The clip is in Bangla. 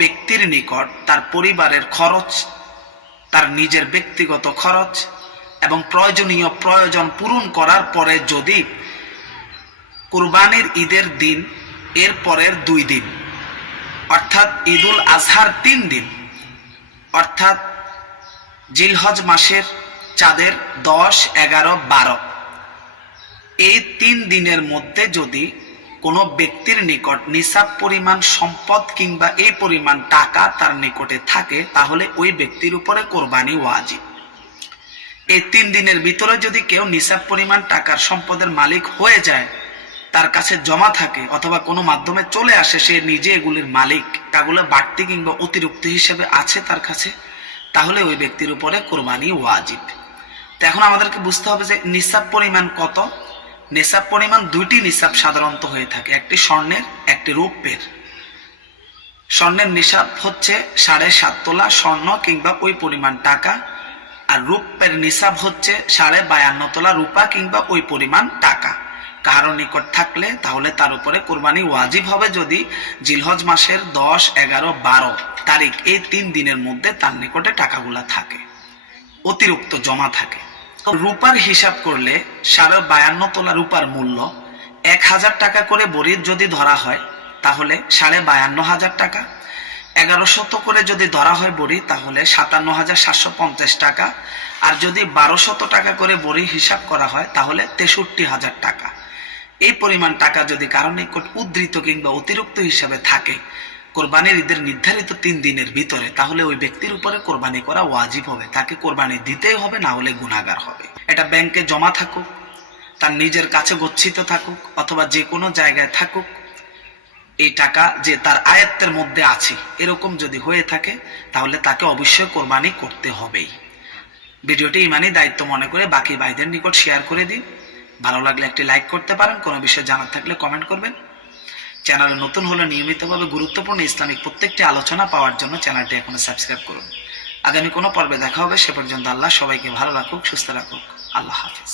ব্যক্তির নিকট তার পরিবারের খরচ, তার নিজের ব্যক্তিগত খরচ এবং প্রয়োজনীয় প্রয়োজন পূরণ করার পরে যদি কুরবানির ঈদের দিন এর পরের 2 দিন অর্থাৎ ঈদুল আজহার 3 দিন অর্থাৎ জিলহজ মাসের চাঁদের 10, 11, 12 এই 3 দিনের মধ্যে যদি কোনো ব্যক্তির নিকট নিসাব পরিমাণ সম্পদ কিংবা এই পরিমাণ টাকা তার নিকটে থাকে তাহলে ওই ব্যক্তির উপরে কোরবানি ওয়াজিব। এই 3 দিনের ভিতরে যদি কেউ নিসাব পরিমাণ টাকার সম্পদের মালিক হয়ে যায়, তার কাছে জমা থাকে অথবা কোনো মাধ্যমে চলে আসে, সে নিজে এগুলির মালিক, টাকাগুলো বাড়তি কিংবা অতিরিক্ত হিসেবে আছে তার কাছে, তাহলে ওই ব্যক্তির উপরে কোরবানি ওয়াজিব। তো এখন আমাদেরকে বুঝতে হবে যে নিসাব পরিমাণ কত। নিসাব পরিমাণ 2টি নিসাব সাধারণত হয়ে থাকে, একটি স্বর্ণের, একটি রৌপ্যের। স্বর্ণের নিসাব হচ্ছে 7.5 তোলা স্বর্ণ কিংবা ওই পরিমাণ টাকা, আর রৌপ্যের নিসাব হচ্ছে 52.5 তোলা রূপা কিংবা ওই পরিমাণ টাকা। কারো নিকট থাকলে তাহলে তার উপরে কোরবানি ওয়াজিব হবে যদি জিলহজ মাসের 10, 11, 12 তারিখ এই 3 দিনের মধ্যে তার নিকটে টাকাগুলা থাকে, অতিরিক্ত জমা থাকে। রূপার হিসাব করলে 52.5 তোলা রূপার মূল্য 1000 টাকা করে বড়ির যদি ধরা হয় তাহলে 52,500 টাকা, 1100 করে যদি ধরা হয় বড়ি তাহলে 57,750 টাকা, আর যদি 1200 টাকা করে বড়ি হিসাব করা হয় তাহলে 63,000 টাকা। এই পরিমাণ টাকা যদি কারো নিকট উদ্ধৃত কিংবা অতিরিক্ত হিসাবে থাকে কোরবানির ঈদের নির্ধারিত 3 দিনের ভিতরে, তাহলে ওই ব্যক্তির উপরে কোরবানি করা ওয়াজিব হবে, তাকে কোরবানি দিতেই হবে, না হলে গুনাহগার হবে। এটা ব্যাংকে জমা থাকুক, তার নিজের কাছে গচ্ছিত থাকুক অথবা যে কোনো জায়গায় থাকুক, এই টাকা যে তার আয়ত্তের মধ্যে আছে এরকম যদি হয়ে থাকে তাহলে তাকে অবশ্যই কোরবানি করতে হবেই। ভিডিওটি ইমানি দায়িত্ব মনে করে বাকি ভাইদের নিকট শেয়ার করে দিন। ভালো লাগলে একটি লাইক করতে পারেন, কোনো বিষয়ে জানার থাকলে কমেন্ট করবেন। চ্যানেলে নতুন হলে নিয়মিতভাবে গুরুত্বপূর্ণ ইসলামিক প্রত্যেকটি আলোচনা পাওয়ার জন্য চ্যানেলটি এখনো সাবস্ক্রাইব করুন। আগামী কোনো পর্বে দেখা হবে, সে পর্যন্ত আল্লাহ সবাইকে ভালো রাখুক, সুস্থ রাখুক। আল্লাহ হাফেজ।